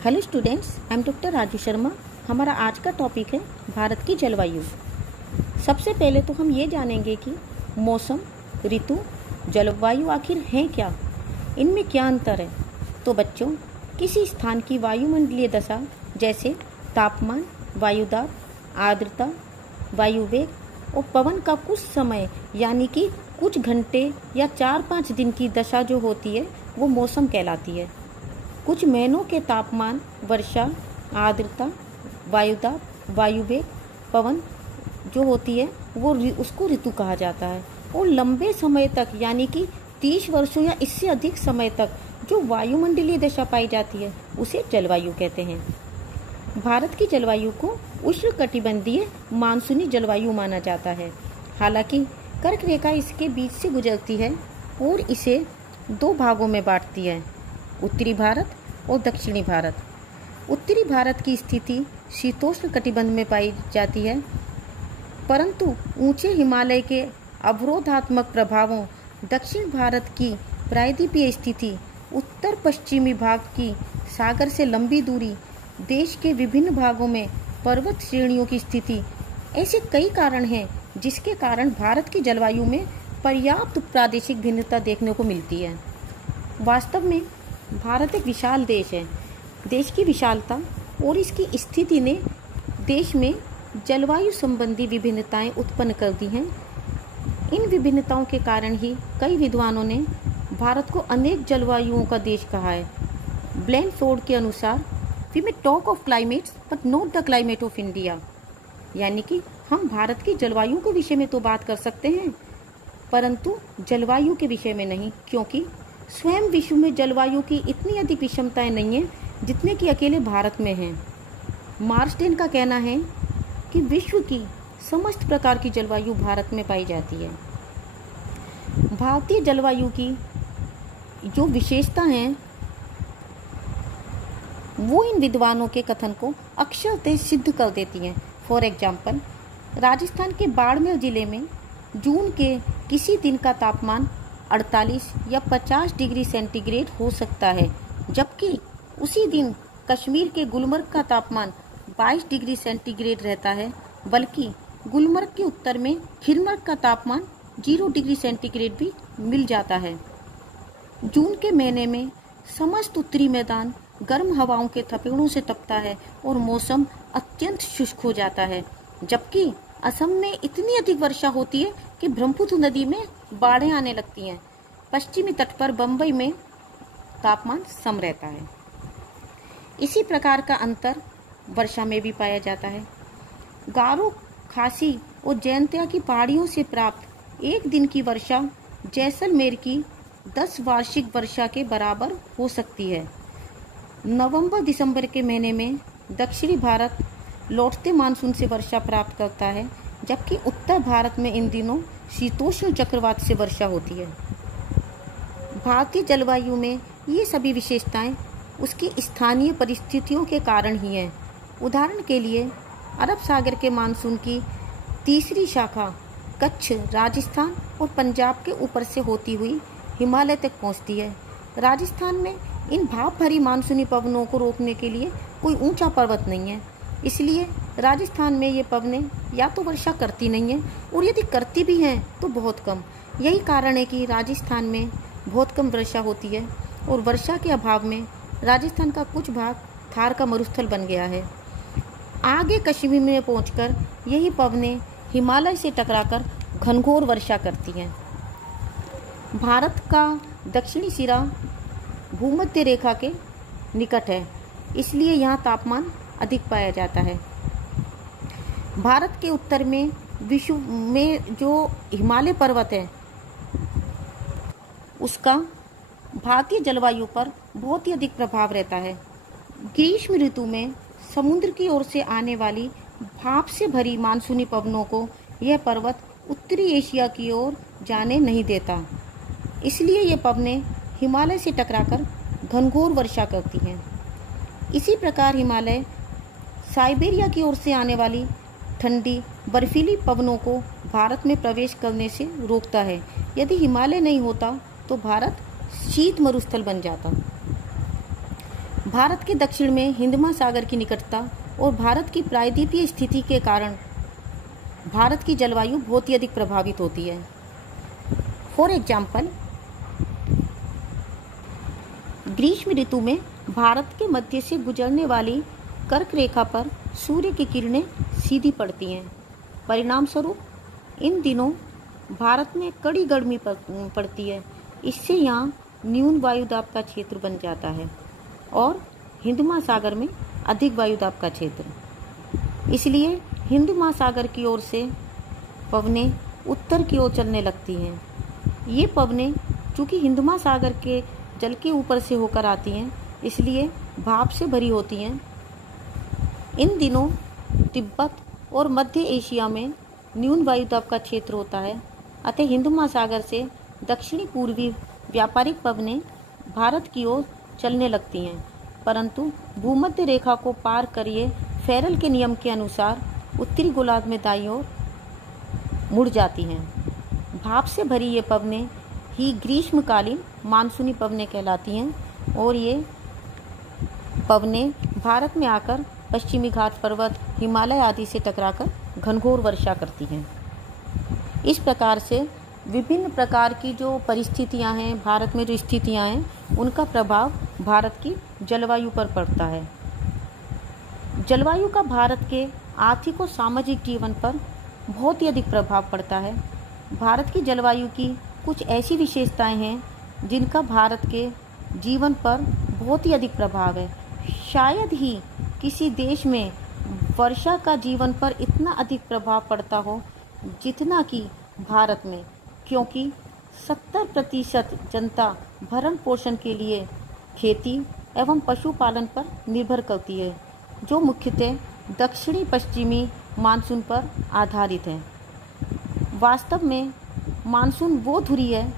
Hello students, I am doctor Raju Sharma. हमारा आज का टॉपिक है भारत की जलवायु। सबसे पहले तो हम ये जानेंगे कि मौसम, ऋतु, जलवायु आखिर हैं क्या, इनमें क्या अंतर है। तो बच्चों, किसी स्थान की वायुमंडलीय दशा जैसे तापमान, वायुदाब, आर्द्रता, वायु वेग और पवन का कुछ समय यानी कि कुछ घंटे या 4-5 दिन की दशा जो होती है वो मौसम कहलाती है। कुछ महीनों के तापमान, वर्षा, आर्द्रता, वायुदाब, वायु वेग, पवन जो होती है वो उसको ऋतु कहा जाता है। और लंबे समय तक यानी कि 30 वर्षों या इससे अधिक समय तक जो वायुमंडलीय दशा पाई जाती है उसे जलवायु कहते हैं। भारत की जलवायु को उष्णकटिबंधीय मानसूनी जलवायु माना जाता है। हालांकि कर्क रेखा इसके बीच से गुजरती है और इसे 2 भागों में बांटती है, उत्तरी भारत और दक्षिणी भारत। उत्तरी भारत की स्थिति शीतोष्ण कटिबंध में पाई जाती है, परंतु ऊंचे हिमालय के अवरोधात्मक प्रभावों, दक्षिण भारत की प्रायद्वीपीय स्थिति, उत्तर पश्चिमी भाग की सागर से लंबी दूरी, देश के विभिन्न भागों में पर्वत श्रेणियों की स्थिति, ऐसे कई कारण हैं जिसके कारण भारत की जलवायु में पर्याप्त प्रादेशिक भिन्नता देखने को मिलती है। वास्तव में भारत एक विशाल देश है। देश की विशालता और इसकी स्थिति ने देश में जलवायु संबंधी विभिन्नताएं उत्पन्न कर दी हैं। इन विभिन्नताओं के कारण ही कई विद्वानों ने भारत को अनेक जलवायुओं का देश कहा है। ब्लैंकफोर्ड के अनुसार we may talk of climates but not the climate of India, यानी कि हम भारत की जलवायु के विषय में तो बात कर सकते हैं परंतु जलवायु के विषय में नहीं, क्योंकि स्वयं विश्व में जलवायु की इतनी अधिक विषमताएं नहीं हैं जितने कि अकेले भारत में हैं। मार्सडेन का कहना है कि विश्व की समस्त प्रकार की जलवायु भारत में पाई जाती है। भारतीय जलवायु की जो विशेषता हैं वो इन विद्वानों के कथन को अक्षरतः सिद्ध कर देती हैं। फॉर एग्जाम्पल, राजस्थान के बाड़मेर जिले में जून के किसी दिन का तापमान 48 या 50 डिग्री सेंटीग्रेड हो सकता है, जबकि उसी दिन कश्मीर के गुलमर्ग का तापमान 22 डिग्री सेंटीग्रेड रहता है, बल्कि गुलमर्ग के उत्तर में खिरमर्ग का तापमान 0 डिग्री सेंटीग्रेड भी मिल जाता है। जून के महीने में समस्त उत्तरी मैदान गर्म हवाओं के थपेड़ों से तपता है और मौसम अत्यंत शुष्क हो जाता है, जबकि असम में इतनी अधिक वर्षा होती है कि ब्रह्मपुत्र नदी में बाढ़ें आने लगती हैं। पश्चिमी तट पर बंबई में तापमान सम रहता है। इसी प्रकार का अंतर वर्षा में भी पाया जाता है। गारो, खासी और जैंतिया की पहाड़ियों से प्राप्त एक दिन की वर्षा जैसलमेर की 10 वार्षिक वर्षा के बराबर हो सकती है। नवंबर-दिसंबर के महीने में दक्षिणी भारत लौटते मानसून से वर्षा प्राप्त करता है, जबकि उत्तर भारत में इन दिनों शीतोष्ण चक्रवात से वर्षा होती है। भारतीय जलवायु में ये सभी विशेषताएं उसकी स्थानीय परिस्थितियों के कारण ही हैं। उदाहरण के लिए अरब सागर के मानसून की तीसरी शाखा कच्छ, राजस्थान और पंजाब के ऊपर से होती हुई हिमालय तक पहुंचती है। राजस्थान में इन भाप भरी मानसूनी पवनों को रोकने के लिए कोई ऊंचा पर्वत नहीं है, इसलिए राजस्थान में ये पवनें या तो वर्षा करती नहीं हैं और यदि करती भी हैं तो बहुत कम। यही कारण है कि राजस्थान में बहुत कम वर्षा होती है और वर्षा के अभाव में राजस्थान का कुछ भाग थार का मरुस्थल बन गया है। आगे कश्मीर में पहुंचकर यही पवनें हिमालय से टकराकर घनघोर वर्षा करती हैं। भारत का दक्षिणी सिरा भूमध्य रेखा के निकट है, इसलिए यहाँ तापमान अधिक पाया जाता है। भारत के उत्तर में विश्व में जो हिमालय पर्वत है उसका भारतीय जलवायु पर बहुत ही अधिक प्रभाव रहता है। ग्रीष्म ऋतु में समुद्र की ओर से आने वाली भाप से भरी मानसूनी पवनों को यह पर्वत उत्तरी एशिया की ओर जाने नहीं देता, इसलिए ये पवनें हिमालय से टकराकर घनघोर वर्षा करती हैं। इसी प्रकार हिमालय साइबेरिया की ओर से आने वाली ठंडी बर्फीली पवनों को भारत में प्रवेश करने से रोकता है। यदि हिमालय नहीं होता तो भारत शीत मरुस्थल बन जाता। भारत के दक्षिण में हिंद महासागर की निकटता और भारत की प्रायद्वीपीय स्थिति के कारण भारत की जलवायु बहुत ही अधिक प्रभावित होती है। फॉर एग्जाम्पल, ग्रीष्म ऋतु में भारत के मध्य से गुजरने वाली कर्क रेखा पर सूर्य की किरणें सीधी पड़ती हैं। परिणाम स्वरूप इन दिनों भारत में कड़ी गर्मी पड़ती है। इससे यहाँ न्यून वायुदाब का क्षेत्र बन जाता है और हिंद महासागर में अधिक वायुदाब का क्षेत्र। इसलिए हिंद महासागर की ओर से पवनें उत्तर की ओर चलने लगती हैं। ये पवनें चूँकि हिंद महासागर के जल के ऊपर से होकर आती हैं, इसलिए भाप से भरी होती हैं। इन दिनों तिब्बत और मध्य एशिया में न्यून वायुदाब का क्षेत्र होता है, अतः हिंद महासागर से दक्षिणी पूर्वी व्यापारिक पवनें भारत की ओर चलने लगती हैं, परंतु भूमध्य रेखा को पार करिए फेरल के नियम के अनुसार उत्तरी गोलार्ध में दाईं ओर मुड़ जाती हैं। भाप से भरी ये पवनें ही ग्रीष्मकालीन मानसूनी पवनें कहलाती हैं और ये पवनें भारत में आकर पश्चिमी घाट पर्वत, हिमालय आदि से टकराकर घनघोर वर्षा करती हैं। इस प्रकार से विभिन्न प्रकार की जो परिस्थितियां हैं, भारत में जो स्थितियां हैं, उनका प्रभाव भारत की जलवायु पर पड़ता है। जलवायु का भारत के आर्थिक और सामाजिक जीवन पर बहुत ही अधिक प्रभाव पड़ता है। भारत की जलवायु की कुछ ऐसी विशेषताएं हैं जिनका भारत के जीवन पर बहुत ही अधिक प्रभाव है। शायद ही किसी देश में वर्षा का जीवन पर इतना अधिक प्रभाव पड़ता हो जितना कि भारत में, क्योंकि 70% जनता भरण पोषण के लिए खेती एवं पशुपालन पर निर्भर करती है, जो मुख्यतः दक्षिणी पश्चिमी मानसून पर आधारित है। वास्तव में मानसून वो धुरी है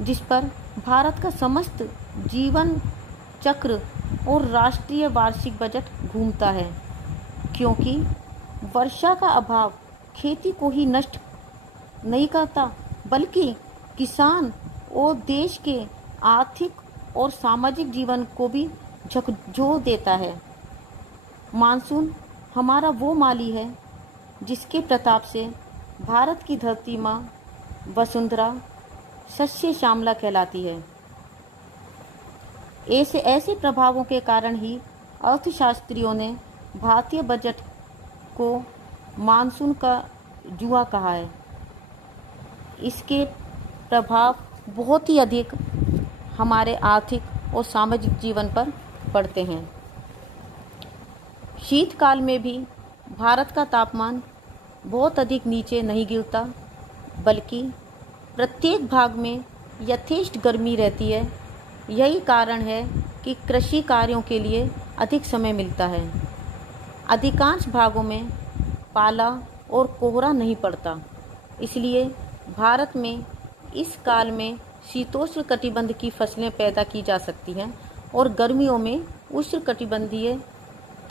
जिस पर भारत का समस्त जीवन चक्र और राष्ट्रीय वार्षिक बजट घूमता है, क्योंकि वर्षा का अभाव खेती को ही नष्ट नहीं करता बल्कि किसान और देश के आर्थिक और सामाजिक जीवन को भी झकझोर देता है। मानसून हमारा वो माली है जिसके प्रताप से भारत की धरती माँ वसुंधरा सस्य श्यामला कहलाती है। ऐसे प्रभावों के कारण ही अर्थशास्त्रियों ने भारतीय बजट को मानसून का जुआ कहा है। इसके प्रभाव बहुत ही अधिक हमारे आर्थिक और सामाजिक जीवन पर पड़ते हैं। शीतकाल में भी भारत का तापमान बहुत अधिक नीचे नहीं गिरता, बल्कि प्रत्येक भाग में यथेष्ट गर्मी रहती है। यही कारण है कि कृषि कार्यों के लिए अधिक समय मिलता है। अधिकांश भागों में पाला और कोहरा नहीं पड़ता, इसलिए भारत में इस काल में शीतोष्ण कटिबंध की फसलें पैदा की जा सकती हैं और गर्मियों में उष्णकटिबंधीय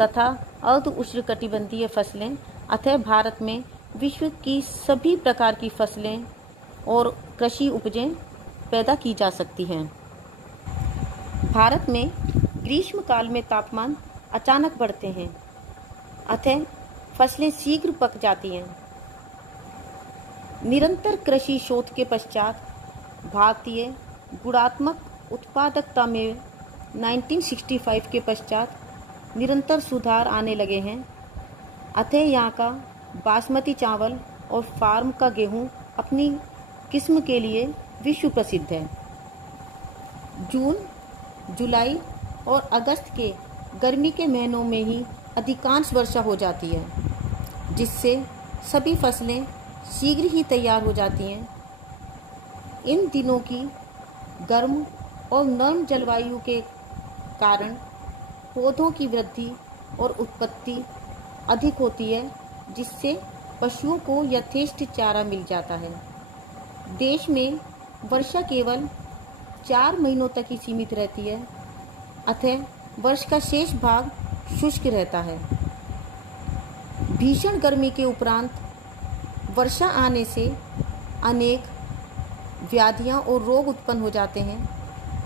तथा अर्ध उष्णकटिबंधीय फसलें, अतः भारत में विश्व की सभी प्रकार की फसलें और कृषि उपजें पैदा की जा सकती हैं। भारत में ग्रीष्म काल में तापमान अचानक बढ़ते हैं, अतः फसलें शीघ्र पक जाती हैं। निरंतर कृषि शोध के पश्चात भारतीय गुणात्मक उत्पादकता में 1965 के पश्चात निरंतर सुधार आने लगे हैं, अतः यहाँ का बासमती चावल और फार्म का गेहूँ अपनी किस्म के लिए विश्व प्रसिद्ध है। जून, जुलाई और अगस्त के गर्मी के महीनों में ही अधिकांश वर्षा हो जाती है, जिससे सभी फसलें शीघ्र ही तैयार हो जाती हैं। इन दिनों की गर्म और नर्म जलवायु के कारण पौधों की वृद्धि और उत्पत्ति अधिक होती है, जिससे पशुओं को यथेष्ट चारा मिल जाता है। देश में वर्षा केवल 4 महीनों तक ही सीमित रहती है, अतः वर्ष का शेष भाग शुष्क रहता है। भीषण गर्मी के उपरांत वर्षा आने से अनेक व्याधियां और रोग उत्पन्न हो जाते हैं।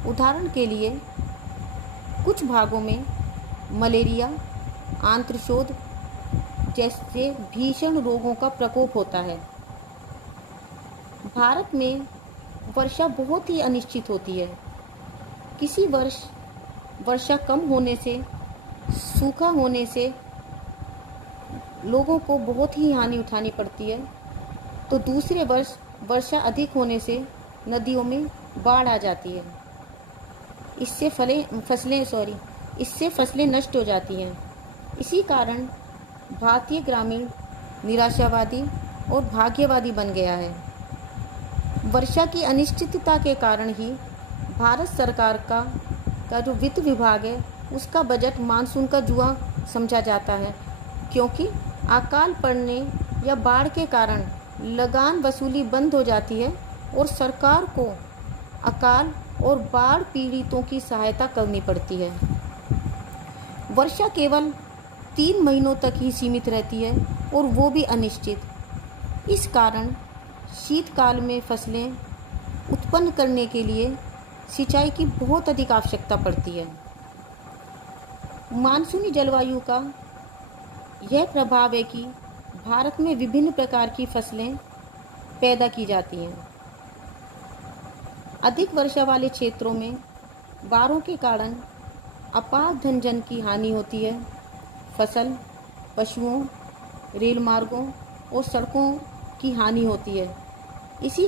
उदाहरण के लिए कुछ भागों में मलेरिया, आंत्रशोथ जैसे भीषण रोगों का प्रकोप होता है। भारत में वर्षा बहुत ही अनिश्चित होती है। किसी वर्ष वर्षा कम होने से, सूखा होने से लोगों को बहुत ही हानि उठानी पड़ती है, तो दूसरे वर्ष वर्षा अधिक होने से नदियों में बाढ़ आ जाती है। इससे फसलें नष्ट हो जाती हैं। इसी कारण भारतीय ग्रामीण निराशावादी और भाग्यवादी बन गया है। वर्षा की अनिश्चितता के कारण ही भारत सरकार का जो वित्त विभाग है उसका बजट मानसून का जुआ समझा जाता है, क्योंकि अकाल पड़ने या बाढ़ के कारण लगान वसूली बंद हो जाती है और सरकार को अकाल और बाढ़ पीड़ितों की सहायता करनी पड़ती है। वर्षा केवल 3 महीनों तक ही सीमित रहती है और वो भी अनिश्चित। इस कारण शीतकाल में फसलें उत्पन्न करने के लिए सिंचाई की बहुत अधिक आवश्यकता पड़ती है। मानसूनी जलवायु का यह प्रभाव है कि भारत में विभिन्न प्रकार की फसलें पैदा की जाती हैं। अधिक वर्षा वाले क्षेत्रों में बाढ़ों के कारण अपार धनजन की हानि होती है। फसल, पशुओं, रेल मार्गों और सड़कों की हानि होती है। इसी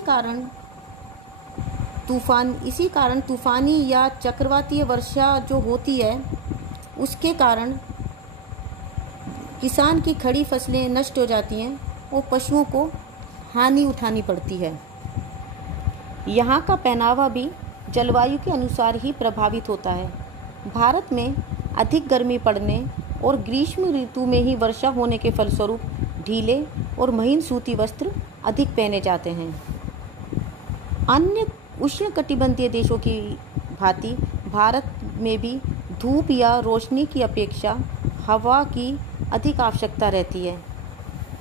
कारण तूफानी या चक्रवातीय वर्षा जो होती है उसके कारण किसान की खड़ी फसलें नष्ट हो जाती हैं और पशुओं को हानि उठानी पड़ती है। यहाँ का पहनावा भी जलवायु के अनुसार ही प्रभावित होता है। भारत में अधिक गर्मी पड़ने और ग्रीष्म ऋतु में ही वर्षा होने के फलस्वरूप ढीले और महीन सूती वस्त्र अधिक पहने जाते हैं। अन्य उष्णकटिबंधीय देशों की भांति भारत में भी धूप या रोशनी की अपेक्षा हवा की अधिक आवश्यकता रहती है।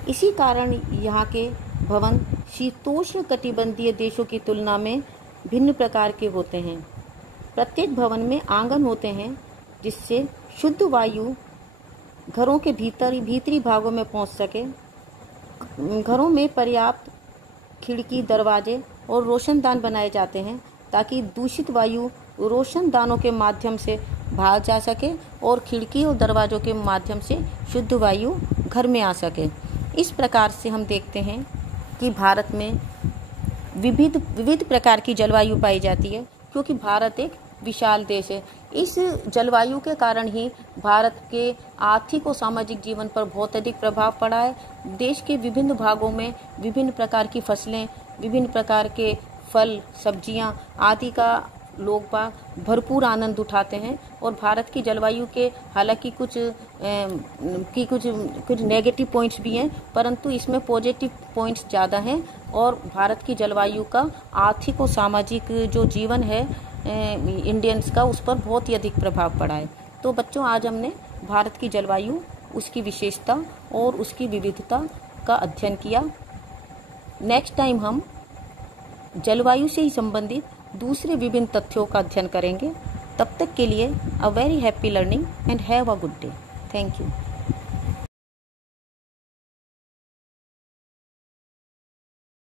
इसी कारण यहाँ के भवन शीतोष्ण कटिबंधीय देशों की तुलना में भिन्न प्रकार के होते हैं। प्रत्येक भवन में आंगन होते हैं जिससे शुद्ध वायु घरों के भीतरी भागों में पहुंच सके। घरों में पर्याप्त खिड़की, दरवाजे और रोशनदान बनाए जाते हैं ताकि दूषित वायु रोशनदानों के माध्यम से बाहर जा सके और खिड़की और दरवाजों के माध्यम से शुद्ध वायु घर में आ सके। इस प्रकार से हम देखते हैं कि भारत में विविध प्रकार की जलवायु पाई जाती है, क्योंकि भारत एक विशाल देश है। इस जलवायु के कारण ही भारत के आर्थिक और सामाजिक जीवन पर बहुत अधिक प्रभाव पड़ा है। देश के विभिन्न भागों में विभिन्न प्रकार की फसलें, विभिन्न प्रकार के फल, सब्जियां आदि का लोग बाग भरपूर आनंद उठाते हैं। और भारत की जलवायु के हालांकि कुछ नेगेटिव पॉइंट्स भी हैं, परंतु इसमें पॉजिटिव पॉइंट्स ज़्यादा हैं। और भारत की जलवायु का आर्थिक और सामाजिक जो जीवन है इंडियंस का, उस पर बहुत ही अधिक प्रभाव पड़ा है। तो बच्चों, आज हमने भारत की जलवायु, उसकी विशेषता और उसकी विविधता का अध्ययन किया। नेक्स्ट टाइम हम जलवायु से ही संबंधित दूसरे विभिन्न तथ्यों का अध्ययन करेंगे। तब तक के लिए a very happy learning and have a good day. Thank you.